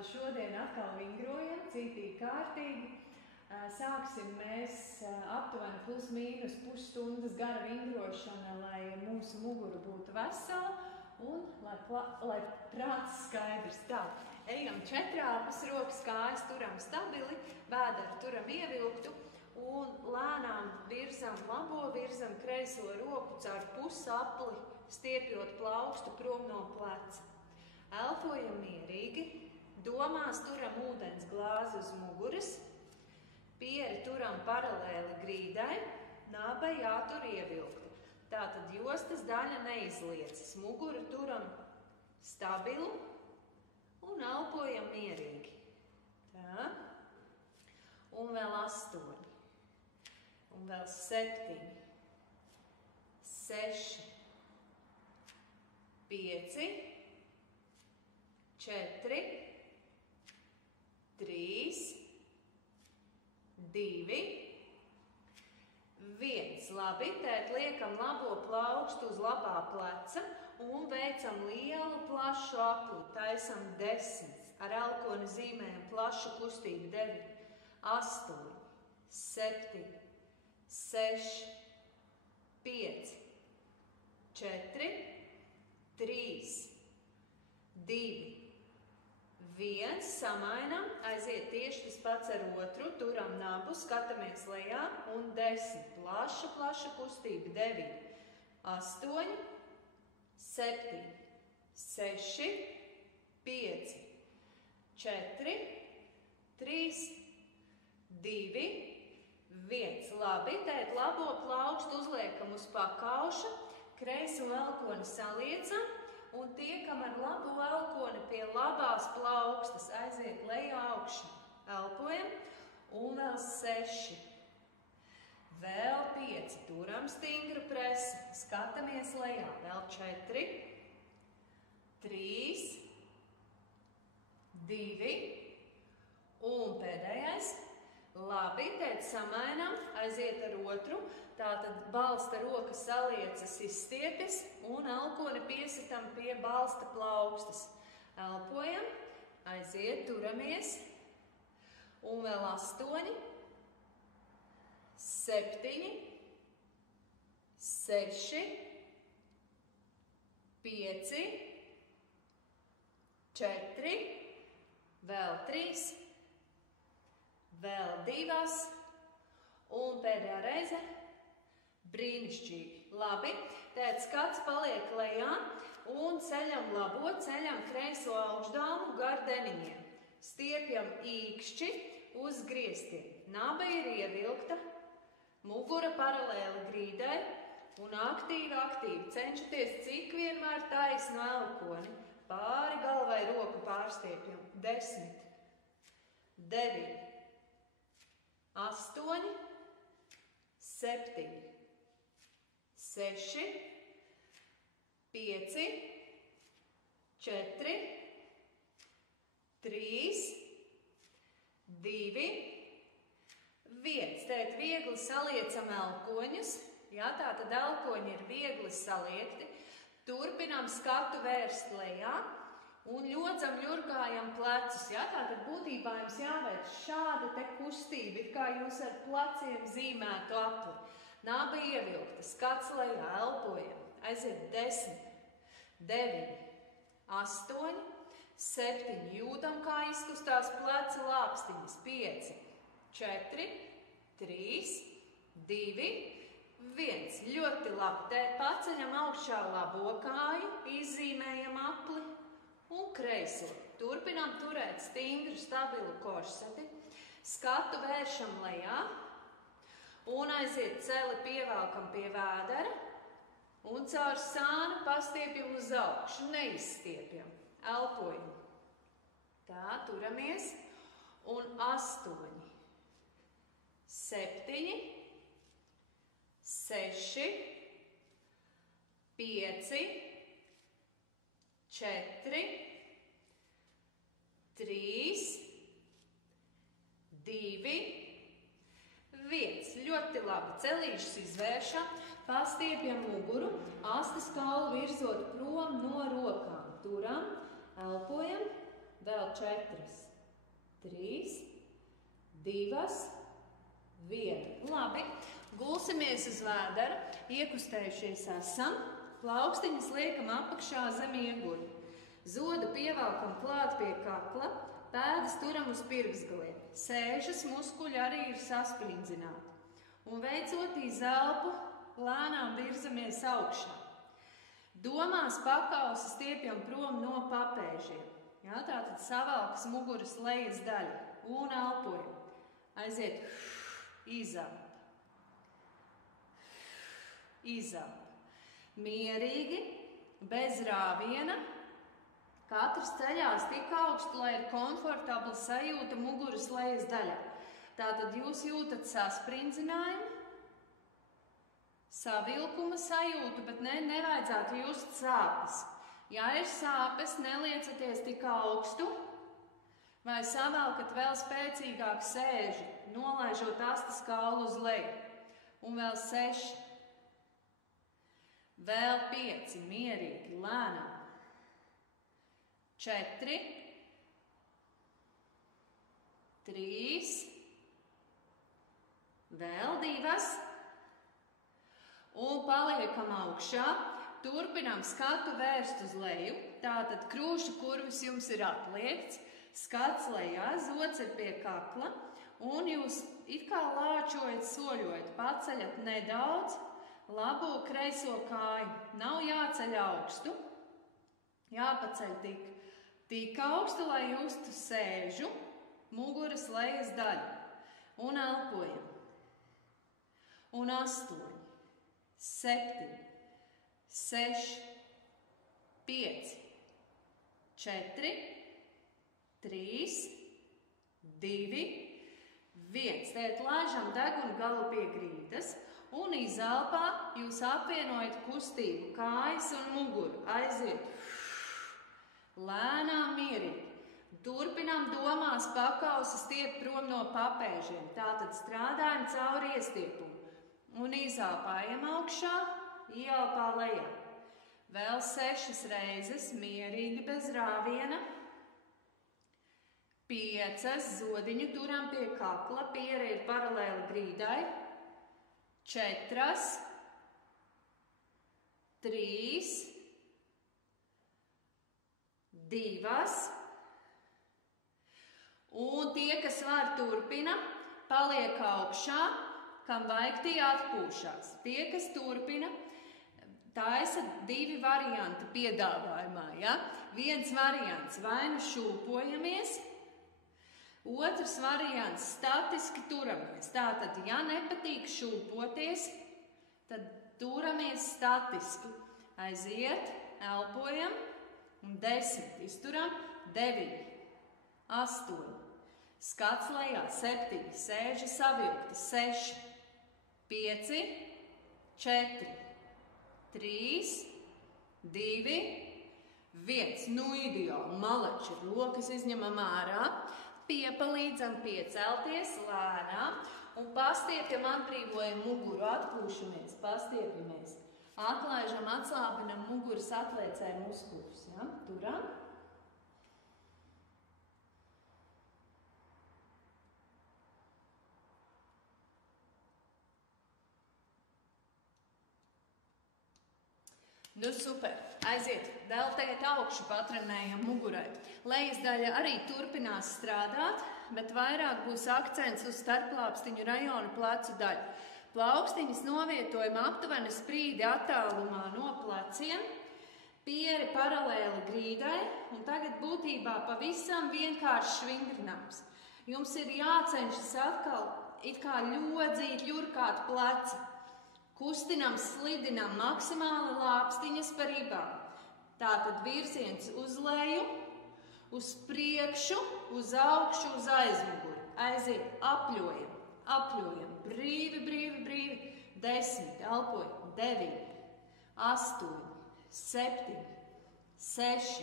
Tātad šodien atkal vingrojam, citīgi kārtīgi. Sāksim mēs aptuveni plus mīnus pusstundas gara vingrošana, lai mūsu mugura būtu vesela un lai prāts skaidrs. Tā, ejam četrāpus, rokas kājas turam stabili, vēderi turam ievilktu un lēnām virzam labo, virzam kreiso roku caur pusapli, stiepjot plaukstu prom no pleca. Elpojam mierīgi, domās turam ūdens glāzi uz muguras, pieri turam paralēli grīdai, nābai jātur ievilkta. Tātad jostas daļa neizliecas, muguru turam stabilu un elpojam mierīgi. Tā. Un vēl 8, un vēl 7, 6, 5, 4, 3, 2, 1. Labi, tēt liekam labo plaukstu uz labā pleca un veicam lielu plašu apli, taisam 10. Ar elkoni zīmējam plašu kustību 9, 8, 7, 6, 5, 4, 3, 2, 1, samainam, aiziet tieši tas pats ar otru, turam nabu, skatāmies lejā un 10, plaša kustība 9, 8, 7, 6, 5, 4, 3, 2, 1. Labi, tēt labo plaukstu uzliekam uz pakauša, kreiso elkoni saliecam un tiekam ar labo elkoni pie labās plaukstas, aiziet lejā augšā. Elpojam un vēl 6, vēl 5, turam stingru presi, skatāmies lejā, vēl 4, 3, 2 un pēdējais. Labi, tēt samainam, aiziet ar otru, tātad balsta roka saliecas izstiepjas un elkoni piesitam pie balsta plaukstas. Elpojam, aiziet, turamies un vēl 8, 7, 6, 5, 4, vēl 3, vēl 2 un pēdējā reize. Brīnišķīgi. Labi, tēt skats paliek lejā un ceļam labo, ceļam kreiso augšdāmu gar deniņiem. Stiepjam īkšķi uz griestiem. Naba ir ievilkta, mugura paralēli grīdai un aktīvi cenšaties cik vienmēr taisnu elkoni. Pāri galvai roku pārstiepjam. 10, 9, 8, 7, 6, 5, 4, 3, 2, 1. Tēt viegli saliecam elkoņus. Jā, tātad elkoņi ir viegli saliekti. Turpinām skatu vērst lejā. Un ļodzam, ļurkājam plecus. Jā, tātad būtībā jums jāveic šāda te kustība, it kā jūs ar pleciem zīmētu apli. Naba ievilkta, skats lejā, elpojam. Aiziet 10, 9, 8, 7, jūtam, kā izkustās pleca lāpstiņas. 5, 4, 3, 2, 1. Ļoti labi. Tēt paceļam augšā labo kāju, izzīmējam apli. Un kreiso. Turpinām turēt stingru, stabilu korseti. Skatu vēršam lejā. Un aiziet celi pievelkam pie vēdera. Un caur sānu pastiepjam uz augšu. Neizstiepjam. Elpojam. Tā, turamies. Un 8, 7, 6, 5, 4, 3, 2, 1. Ļoti labi. Celīšus izvēršam, pastiepjam muguru, astes kaulu virzot prom no rokām. Turam, elpojam, vēl 4, 3, 2, 1. Labi, gulsimies uz vēdera, iekustējušies esam, plaukstiņas liekam apakšā zem ieguļu. Zodu pievelkam klāt pie kakla, pēdas turam uz pirkstgaliem. Sēžas muskuļi arī ir sasprindzināti. Un veicot izelpu, lēnām virzamies augšā. Domās pakausi stiepjam prom no papēžiem. Jā, tātad savalkas muguras lejas daļa un elpojam. Aiziet, izelp. Izelp. Mierīgi, bez rāviena. Katrs ceļās tik augstu, lai ir komfortabla sajūta muguras lejas daļā. Tātad jūs jūtat sasprindzinājumu, savilkuma sajūtu, bet nevajadzētu just sāpes. Ja ir sāpes, neliecaties tik augstu, vai savelkat vēl spēcīgāk sēži, nolaižot astes kaulu uz leju. Un vēl 6, vēl 5, mierīgi, lēnām. 4, 3, vēl 2, un paliekam augšā. Turpinām skatu vērst uz leju, tātad krūšu kurvis jums ir atliekts, skats lejā, zods ir pie kakla, un jūs it kā lāčojat, soļojat, paceļat nedaudz labo kreiso kāju. Nav jāceļ augstu, jāpaceļ tik augstu, lai justu sēžu, muguras lejas daļu, un elpojam. Un 8, 7, 6, 5, 4, 3, 2, 1. Tēt laižam degunu galu pie grīdas un izelpā jūs apvienojat kustību kājas un muguru. Aiziet. Lēnām mierīgi. Turpinām domās pakausi stiep prom no papēžiem. Tātad strādājam cauri iestiepumu. Un izelpājam augšā. Ieelpā lejā. Vēl 6 reizes, mierīgi bez rāviena. 5, zodiņu turam pie kakla, piere ir paralēli grīdai. 4, 3, 2. Un tie, kas var, turpina, paliek augšā, kam vajag tie atpūšās. Tie, kas turpina, taisa 2 varianti piedāvājumā. Ja? Viens variants vai nu šūpojamies, otrs variants statiski turamies. Tātad, ja nepatīk šūpoties, tad turamies statiski. Aiziet, elpojam, un 10, izturam, 9, 8, skats lejā, 7, sēži savilkti, 6, 5, 4, 3, 2, 1. Nu, ideāli, maleči, rokas izņemam ārā, piepalīdzam piecelties lēnām un pastiepjam, atbrīvojam muguru, atpūšamies, pastiepjamies. Atlaižam, atslābinam muguras atliecē muskuļus. Ja? Turam. Nu, super. Aiziet. Vēl tagad augšu patrenējam mugurai. Lejas daļa arī turpinās strādāt, bet vairāk būs akcents uz starplāpstiņu rajonu plecu daļu. Plaukstiņas novietojam aptuveni sprīdi attālumā no pleciem, pieri paralēli grīdai, un tagad būtībā pavisam vienkāršs vingrināms. Jums ir jācenšas atkal it kā ļodzīt, ļurkāt pleci. Kustinam, slidinam maksimāli lāpstiņas par ribām. Tātad virziens uz leju, uz priekšu, uz augšu, uz aizmuguri. Aiziet, apļojam, apļojam, brīvi, brīvi, brīvi. 10, elpojam, 9, 8, 7, 6,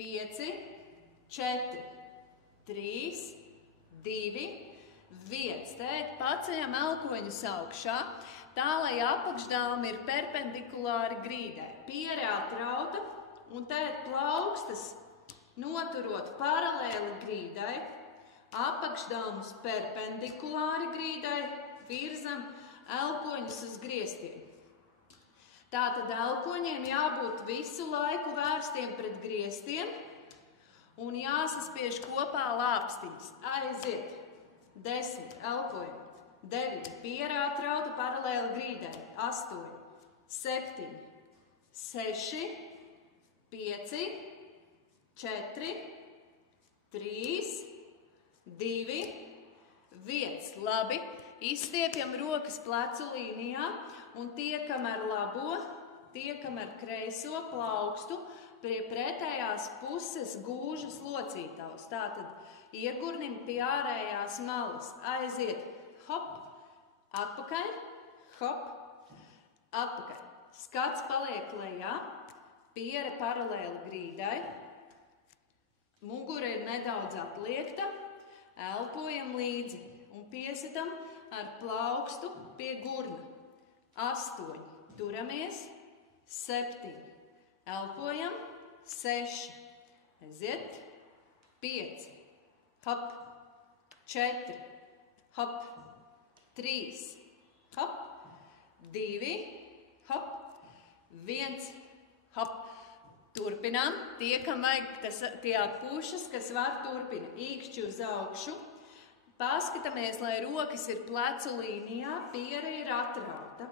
5, 4, 3, 2, 1. Tēt paceļam elkoņus augšā. Tā, lai apakšdālmi ir perpendikulāri grīdai. Piere atrauta un tēt plaukstas noturot paralēli grīdai, apakšdelnus perpendikulāri grīdai, virzam elkoņus uz griestiem. Tātad elkoņiem jābūt visu laiku vērstiem pret griestiem un jāsaspiež kopā lāpstiņas. Aiziet. 10, elkojam. 9, pierāt rauta paralēli grīdai. 8, 7, 6, 5, 4, 3, 2, 1. Labi. Izstiepjam rokas plecu līnijā un tiekam ar labo, tiekam ar kreiso plaukstu pie pretējās puses gūžas locītavas. Tātad iegurnim pie ārējās malas. Aiziet. Hop, atpakaļ, hop, atpakaļ. Skats paliek lejā, piere paralēli grīdai, mugura ir nedaudz atliekta, elpojam līdzi un piesitam ar plaukstu pie gurna. 8, turamies, 7, elpojam, 6, aiziet, 5, hop, 4, hop, 3, hop, 2, hop, 1, hop. Turpinām, tiekam vajag tie pušas, kas var turpina. Īkšķi uz augšu. Paskatāmies, lai rokas ir plecu līnijā, piere ir atrauta.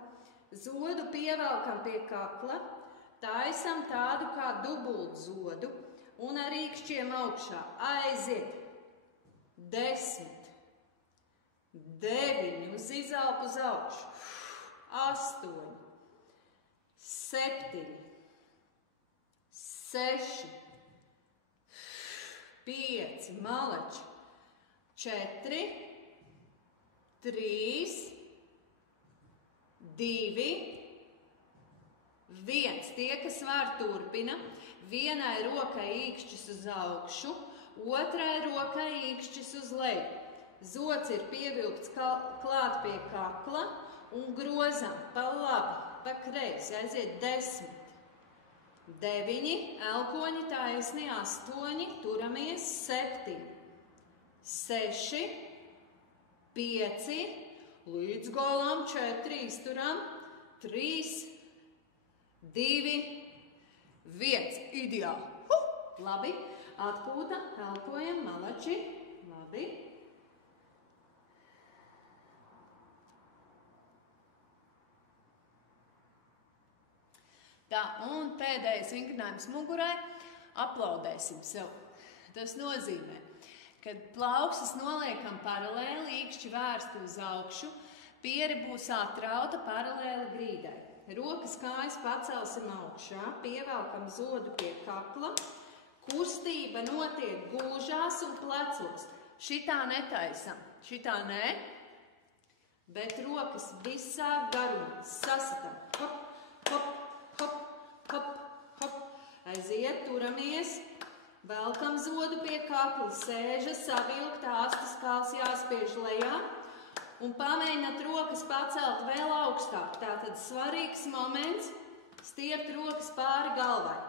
Zodu pievelkam pie kakla, taisam tādu kā dubult zodu un ar īkšķiem augšā. Aiziet. 10, 9, uz izelpu uz augšu. 8, 7, 6, 5, malači. 4, 3, 2, 1. Tie, kas var, turpina. Vienai rokai īkšķis uz augšu, otrai rokai īkšķis uz leju. Zods ir pievilkts klāt pie kakla un grozam pa labi, pa kreisi. Aiziet 10, 9, elkoņi taisni, 8, turamies, 7, 6, 5, līdz galam 4, izturam, 3, 2, 1. Ideāli. Labi, atpūta, elpojam, malači. Labi. Tā, un pēdējais vingrinājums mugurai. Aplaudēsim sev. Tas nozīmē, kad plaukstas noliekam paralēli, īkšķi vērsti uz augšu, piere būs atrauta paralēli grīdai. Rokas kājas pacelsim augšā, pievelkam zodu pie kakla, kustība notiek gūžās un plecos. Šitā netaisam, šitā nē, bet rokas visā garumā sasitam. Hop, hop, hop, hop, hop. Aiziet, turamies. Velkam zodu pie kakla, sēžas, savilkt, astas kāls jāspiež lejā un pamēģināt rokas pacelt vēl augstāk. Tātad svarīgs moments - stiept rokas pāri galvai.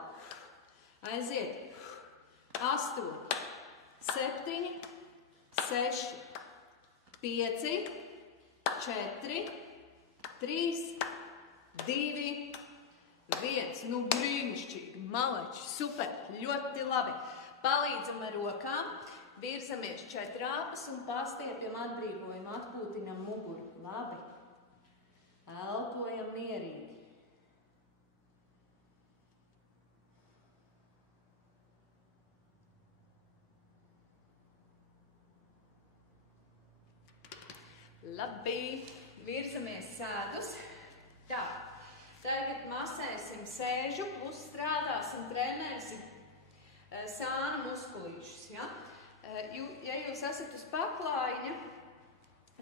Aiziet. 8, 7, 6, 5, 4, 3, 2, 1. Nu, brīnišķīgi, malači, super, ļoti labi. Palīdzam ar rokām, virzamies četrāpas un pastiepjam atbrīvojam, atpūtinam muguru. Labi. Elpojam mierīgi. Labi, virzamies sēdus. Tā. Tagad masēsim sēžu, uzstrādāsim, trenēsim sānu muskulīšus. Ja? Ja jūs esat uz paklājiņa,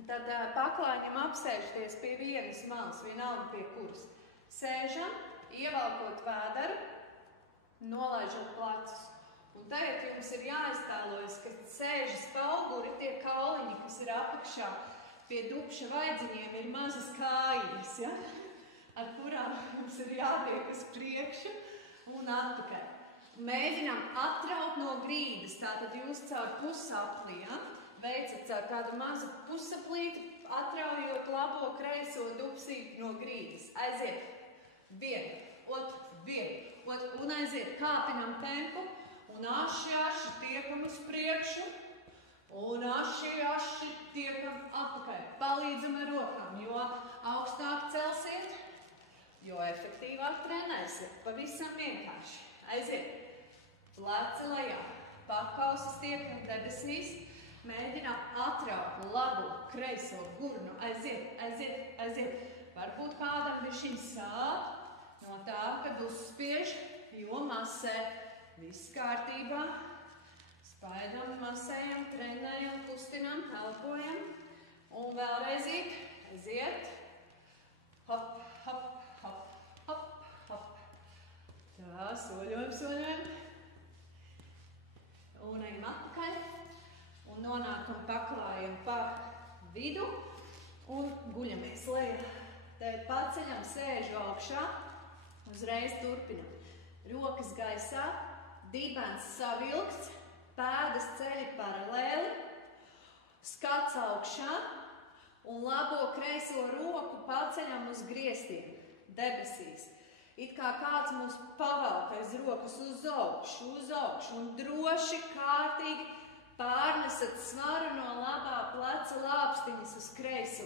tad paklājiņam apsēžties pie vienas malas, vienalga pie kuras. Sēžam, ievelkot vēderu, nolaižot plecus. Un tagad jums ir jāiztēlojas, ka sēžas pa auguri tie kauliņi, kas ir apakšā pie dupša vaidziņiem, ir mazas kājiņas. Ja? Ar kurām mums ir jātiek uz priekšu un atpakaļ. Mēģinām atraut no grīdas, tātad jūs caur pusapli, ja? Veicat caur kādu mazu pusaplīti, atraujot labo kreiso dubsīti no grīdas. Aiziet, vienu, otru, un aiziet, kāpinam tempu, un aši tiekam uz priekšu, un aši tiekam atpakaļ. Palīdzam ar rokām, jo augstāk celsiet, jo efektīvāk trenēsiet. Pavisam vienkārši. Aiziet. Pleci lejā, pakausis tiekam debesīs, mēģinām atraut labu kreiso gurnu. Aiziet. Varbūt kādam bišķiņ sāp no tā, kad uzspiež, jo masē. Viss kārtībā. Spaidam, masējam, trenējam, kustinam, elpojam. Un vēlreizīt. Aiziet. Hop. Tā, soļojam. Un ejam atpakaļ. Un nonākam paklājam pa vidu. Un guļamies lejā. Tad paceļam sēžu augšā. Uzreiz turpinam. Rokas gaisā. Dibens savilkts. Pēdas ceļi paralēli. Skats augšā. Un labo kreiso roku paceļam uz griestiem. Debesīs. It kā kāds mūs pavelk aiz rokas uz augšu un droši, kārtīgi pārnesat svaru no labā pleca lāpstiņas uz kreiso.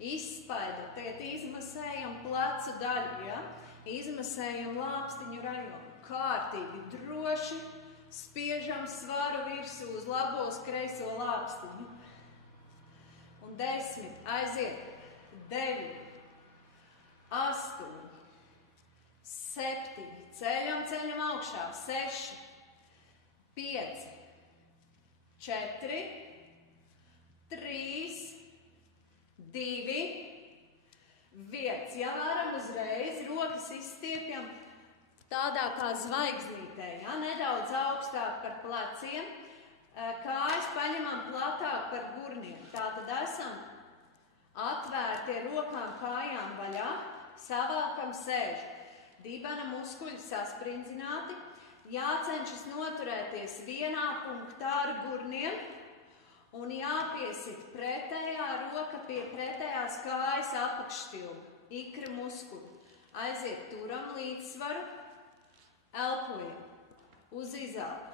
Izspaidat, tagad izmasējam plecu daļu, ja? Izmasējam lāpstiņu rajonu. Kārtīgi, droši spiežam svaru virsū uz labos kreiso lāpstiņu. Un 10, aiziet, 9, 8, 7, ceļam augšā, 6, 5, 4, 3, 2, 1. Ja varam uzreiz, rokas izstiepjam tādā kā zvaigznītē, ja? Nedaudz augstāk par pleciem, kājas paņemam platāk par gurniem. Tātad esam atvērti ar rokām, kājām vaļā, savākam sēžu. Dibena muskuļi sasprindzināti, jācenšas noturēties vienā punktā ar gurniem un jāpiesit pretējā roka pie pretējās kājas apakšstilba, ikra muskuļi. Aiziet, turam līdzsvaru, elpojam, uz izelpu,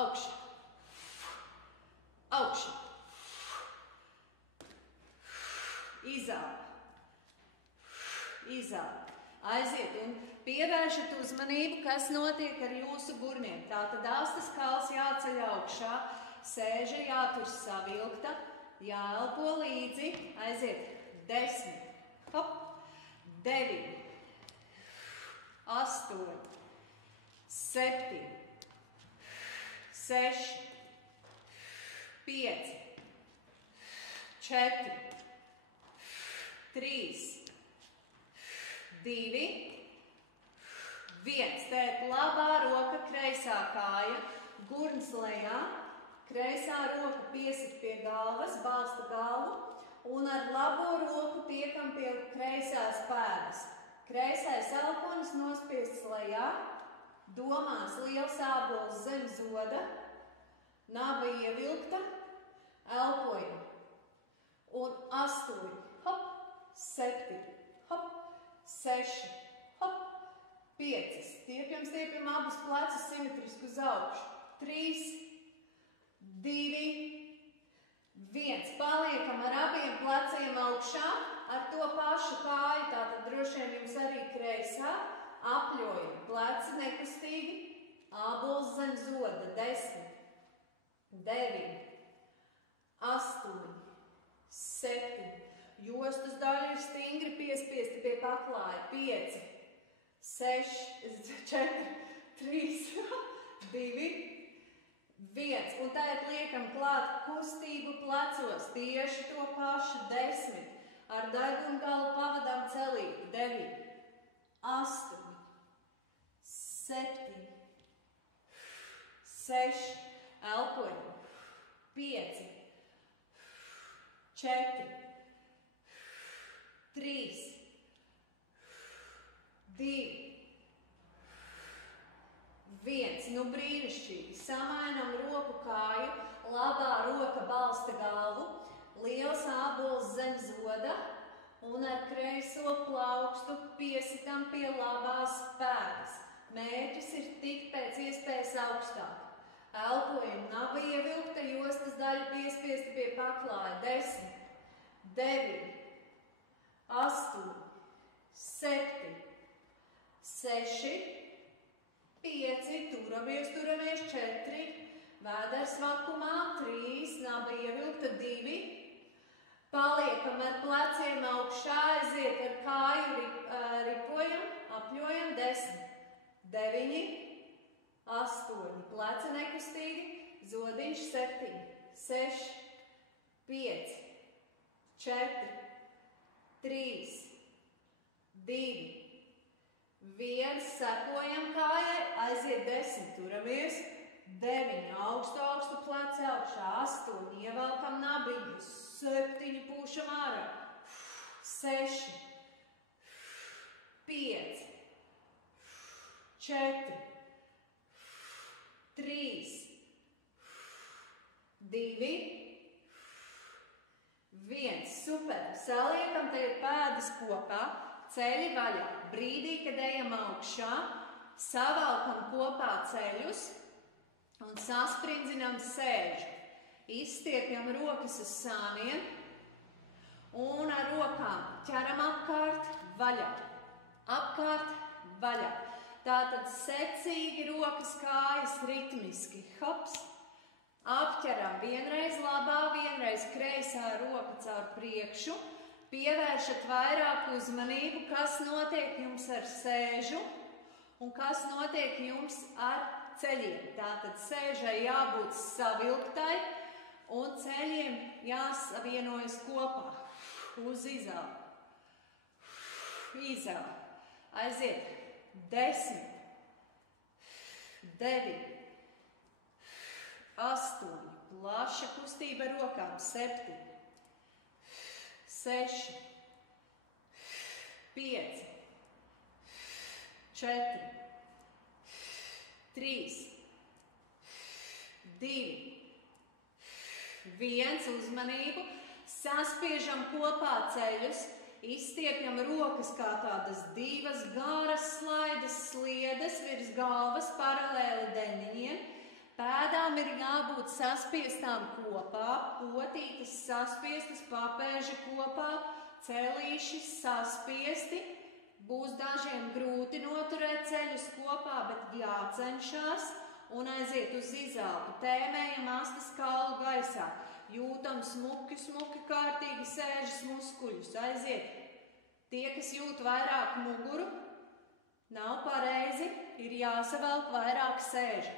augšā, izelpu. Aiziet un pievēršat uzmanību, kas notiek ar jūsu gurniem. Tātad astes kals jāceļ augšā, sēža jātur savilkta, jāelpo līdzi. Aiziet, 10, hop, 9, 8, 7, 6, 5, 4, 3, 2, 1. Tēt labā roka, kreisā kāja, gurns lejā, kreisā roka piesit pie galvas, balsta galvu un ar labo roku tiekam pie kreisās pēdas. Kreisais elponis nospiests lejā, domās liels ābols zem zoda, naba ievilkta, elpojam. Un 8, hop, 7, hop, 6, hop, 5. Stiepjam abus plecus simetriski uz augšu. 3, 2, 1. Paliekam ar abiem pleciem augšā, ar to pašu kāju, tātad droši vien jums arī kreisā. Apļojam, pleci nekustīgi, ābols zem zoda. 10, 9, 8, 7. Jostas daļa ir stingri piespiesti pie paklāja. 5, 6, 4, 3, 2, 1. Un tagad liekam klāt kustību plecos. Tieši to pašu. 10. Ar degungalu pavadām celīti. 9, 8, 7, 6. Elpojam. 5, 4, 3, 2, brīnišķīgi. Samainam roku kāju, labā roka balsta galvu, liels ābols zem zoda un ar kreiso plaukstu piesitam pie labās pēdas. Mērķis ir tikt pēc iespējas augstāk. Elpojam, naba ievilkta, jostas daļa piespiesta pie paklāja. 10, 9, 8, 7, 6, 5, turamies, 4, vēders vakumā, 3, naba ievilkta, 2, paliekam ar pleciem augšā, aiziet ar kāju, ripojam, apļojam, 10, 9, 8, pleci nekustīgi, zodiņš 7, 6, 5, 4, 3, 2, 1, sekojam kājai, aiziet 10, turamies, 9, augstu pleci augšā, 8, ievelkam nabiņus, 7, pūšam ārā, 6, 5, 4, 3, 2, 1. Super. Saliekam tagad pēdas kopā, ceļi vaļā. Brīdī, kad ejam augšā, savalkam kopā ceļus un sasprindzinam sēžu. Izstiepjam rokas uz sāniem un ar rokām ķeram apkārt, vaļā. Apkārt, vaļā. Tātad secīgi rokas kājas ritmiski. Hops. Apķeram vienreiz labā, vienreiz kreisā roka caur priekšu. Pievēršat vairāk uzmanību, kas notiek jums ar sēžu un kas notiek jums ar ceļiem. Tātad sēžai jābūt savilktai un ceļiem jāsavienojas kopā. Uz izālu. Izālu. Aiziet. 10, 9, 8, plaša kustība rokām, 7, 6, 5, 4, 3, 2, 1, uzmanību, saspiežam kopā ceļus, izstiepjam rokas kā tādas divas garas slaidas sliedes virs galvas paralēli deniņiem. Pēdām ir jābūt saspiestām kopā, potītes saspiestas, papēži kopā, celīši saspiesti. Būs dažiem grūti noturēt ceļus kopā, bet jācenšas un aiziet uz izālu. Tēmējam astes kaulu gaisā. Jūtam smuki, kārtīgi sēžas muskuļus. Aiziet. Tie, kas jūt vairāk muguru, nav pareizi, ir jāsavelk vairāk sēžu.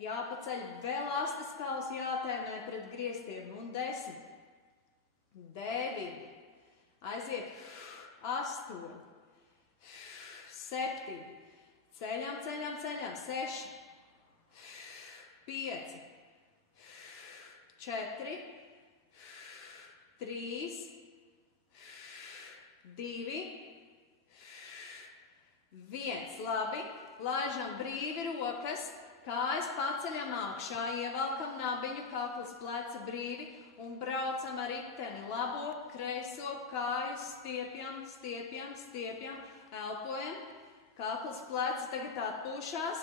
Jāpaceļ vēl astes kauls, jātēmē pret griestiem. Un 10, 9, aiziet 8, 7, ceļam, 6, 5, 4, 3, 2, 1. Labi, laižam brīvi rokas, kājas paceļam augšā, ievelkam nabiņu, kakls pleca brīvi un braucam ar riteni. Labo, kreiso kāju stiepjam, elpojam. Kakls pleca tagad atpūšās.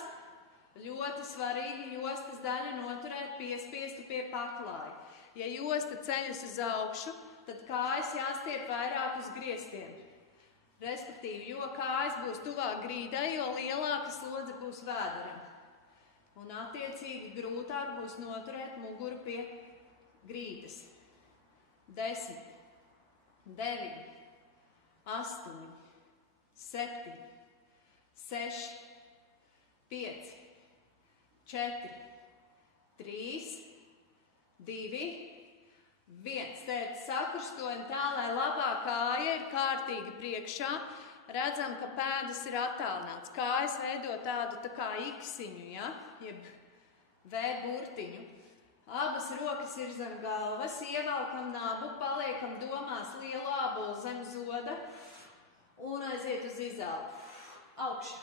Ļoti svarīgi jostas daļu noturēt piespiestu pie paklāja. Ja josta ceļas uz augšu, tad kājas jāstiep vairāk uz griestiem. Respektīvi, jo kājas būs tuvāk grīdai, jo lielāka slodze būs vēderam. Un attiecīgi grūtāk būs noturēt muguru pie grīdas. 10, 9, 8, 7, 6, 5, 4, 3, 2, 1. Tēt sakurstojam tā, lai labā kāja ir kārtīgi priekšā. Redzam, ka pēdas ir attālināts. Kājas veido tādu tā kā iksiņu, ja? Jeb V burtiņu. Abas rokas ir zem galvas, ievelkam nabu, paliekam domās lielu ābolu zem zoda un aiziet uz izālu. Augšu.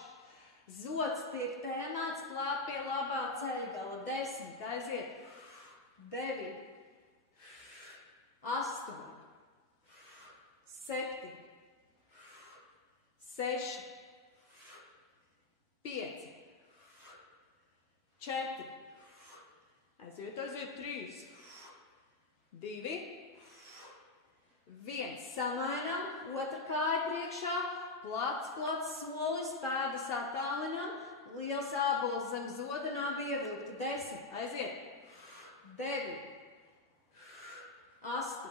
Zods tiek tēmāts klāt pie labā ceļgala. 10, aiziet. 9, 8, 7, 6, 5, 4, aiziet, 3, 2, 1. Samainām, otra kāja priekšā, plats solis, pēdas attālinām, liels ābols zem zodenā ievilkta. 10, aiziet. 9, 8,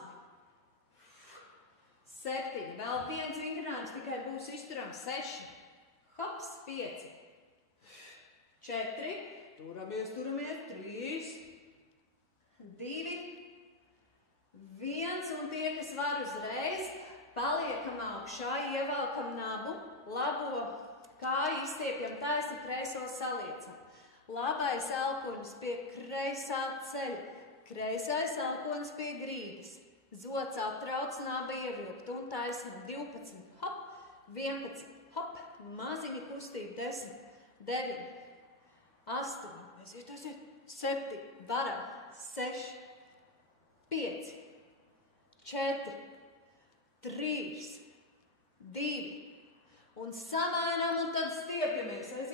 7, vēl viens vingrinājums, tikai būs izturams. 6, hops, 5, 4, turamies, 3, 2, 1, un tie, kas var uzreiz, paliekam augšā, ievelkam nabu, labo kāju izstiepjam taisni, kreiso saliecam. Labais elkonis pie kreisā ceļa, kreisais elkonis pie grīdas. Zods atrauc, naba ievilkt un taisni. 12, hop, 11, hop, maziņa kustība. 10, 9, 8, aiziet, 7, varam, 6, 5, 4, 3, 2, un samainām, un tad stiepjamies. Aiziet.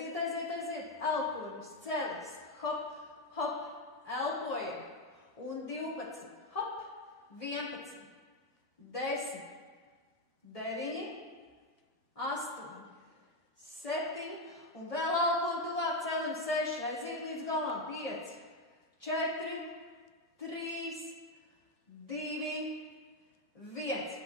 Elpojumus, ceļas, hop, hop, elpojam. Un 12, hop, 11, 10, 9, 8, 7, un vēl elpojam tuvāk ceļam. 6, aiziet līdz galam. 5, 4, 3, 2, 1.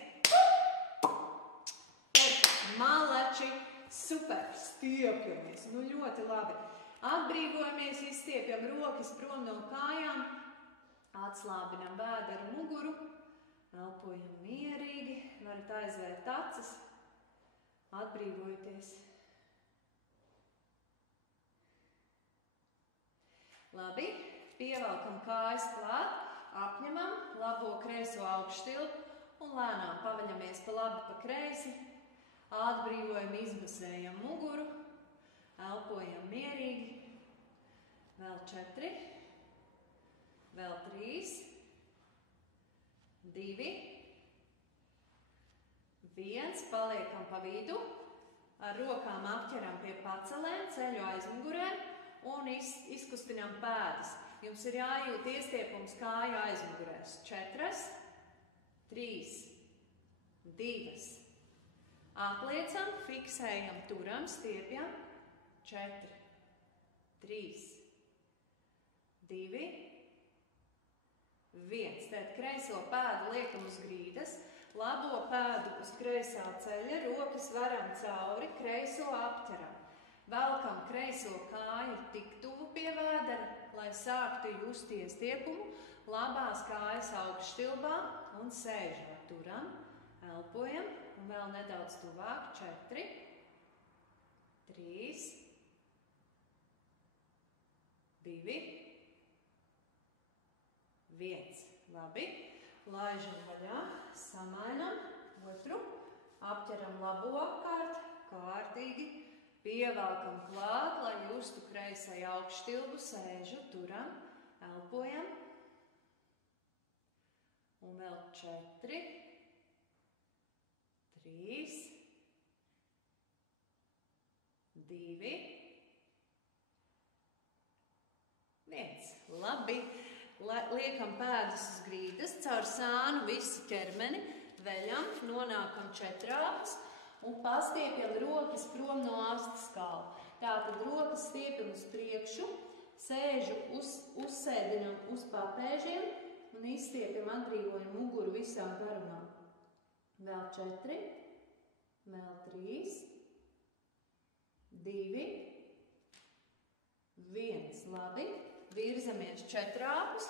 Malači, super, stiepjamies, nu ļoti labi. Atbrīvojamies, izstiepjam rokas prom no kājām, atslābinam vēderu muguru, elpojam mierīgi, varat aizvērt acis, atbrīvojieties. Labi, pievelkam kājas klāt, apņemam labo kreiso augšstilpu un lēnām pavaļamies pa labi, pa kreisi. Atbrīvojam, izmasējam muguru, elpojam mierīgi. Vēl 4, vēl 3, 2, 1, paliekam pa vidu, ar rokām apķeram pie pacelēm, ceļu aizmugurēm un izkustinām pēdas. Jums ir jājūt iestiepums kāju aizmugurēs. 4, 3, 2, atliecam, fiksējam, turam, stiepjam. 4, 3, 2, 1. Tad kreiso pēdu liekam uz grīdas, labo pēdu uz kreisā ceļa, rokas varam cauri, kreiso apķeram. Velkam kreiso kāju tik tuvu pie vēdera, lai sāktu just iestiepumu, labās kājas augšstilbā un sēžam. Turam, elpojam. Un vēl nedaudz tuvāk. 4, 3, 2, 1. Labi. Laižam vaļā, samainam otru, apķeram labo apkārt, kārtīgi, pievelkam klāt, lai justu kreisai augšstilbu, sēžu, turam, elpojam. Un vēl 4, 3, 2, 1. Labi. Liekam pēdas uz grīdas, caur sānu visu ķermeni, veļam, nonākam četrāpus un pastiepjam rokas prom no astes kala. Tātad rokas stiepjam uz priekšu, sēžu uzsēdinam uz papēžiem un izstiepjam, atbrīvojam muguru visā garumā. Vēl 4, vēl 3, 2, 1. Labi. Virzamies četrāpus,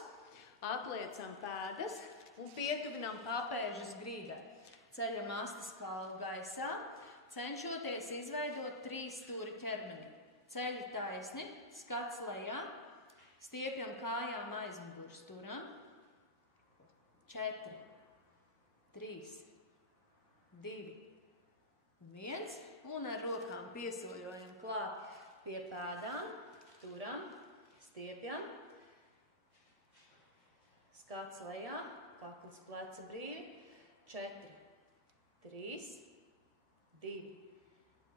atliecam pēdas un pietuvinām papēžus grīdai. Ceļam astes kalu gaisā, cenšoties izveidot 3 stūri ķermeni. Ceļi taisni, skats lejā, stiepjam kājām aizmugurs, turam. 4, 3, 2, 1 un ar rokām piesoļojam klāt pie pēdām, turam, stiepjam. Skats lejā, kakls pleca brīvi. 4, 3, 2,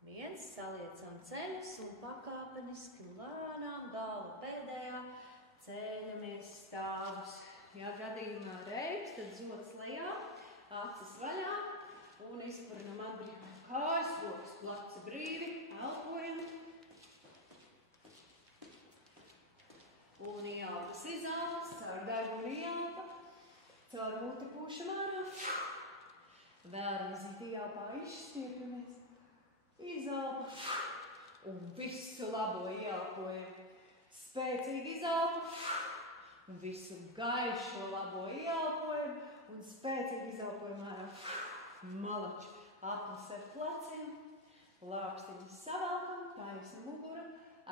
1. Saliecam ceļus un pakāpeniski lēnām galva pēdējā. Ceļamies stāvus. Ja gadījumā reiks, tad zods lejā, acis vaļā un izpurnam atbrīvojam kājas, rokas pleca brīvi, elpojam. Un ieelpas izelpas, caur degunu ieelpa, caur muti pūšam ārā. Vēlreiz ieelpā izstiepamies, izelpa un visu labo ieelpojam. Spēcīgi izelpa un visu gaišo labo ieelpojam un spēcīgi izelpojam ārā. Malači, aplis ar pleciem, lāpstiņas savalkam, taisa mugura,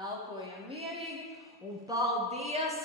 elpojam mierīgi un paldies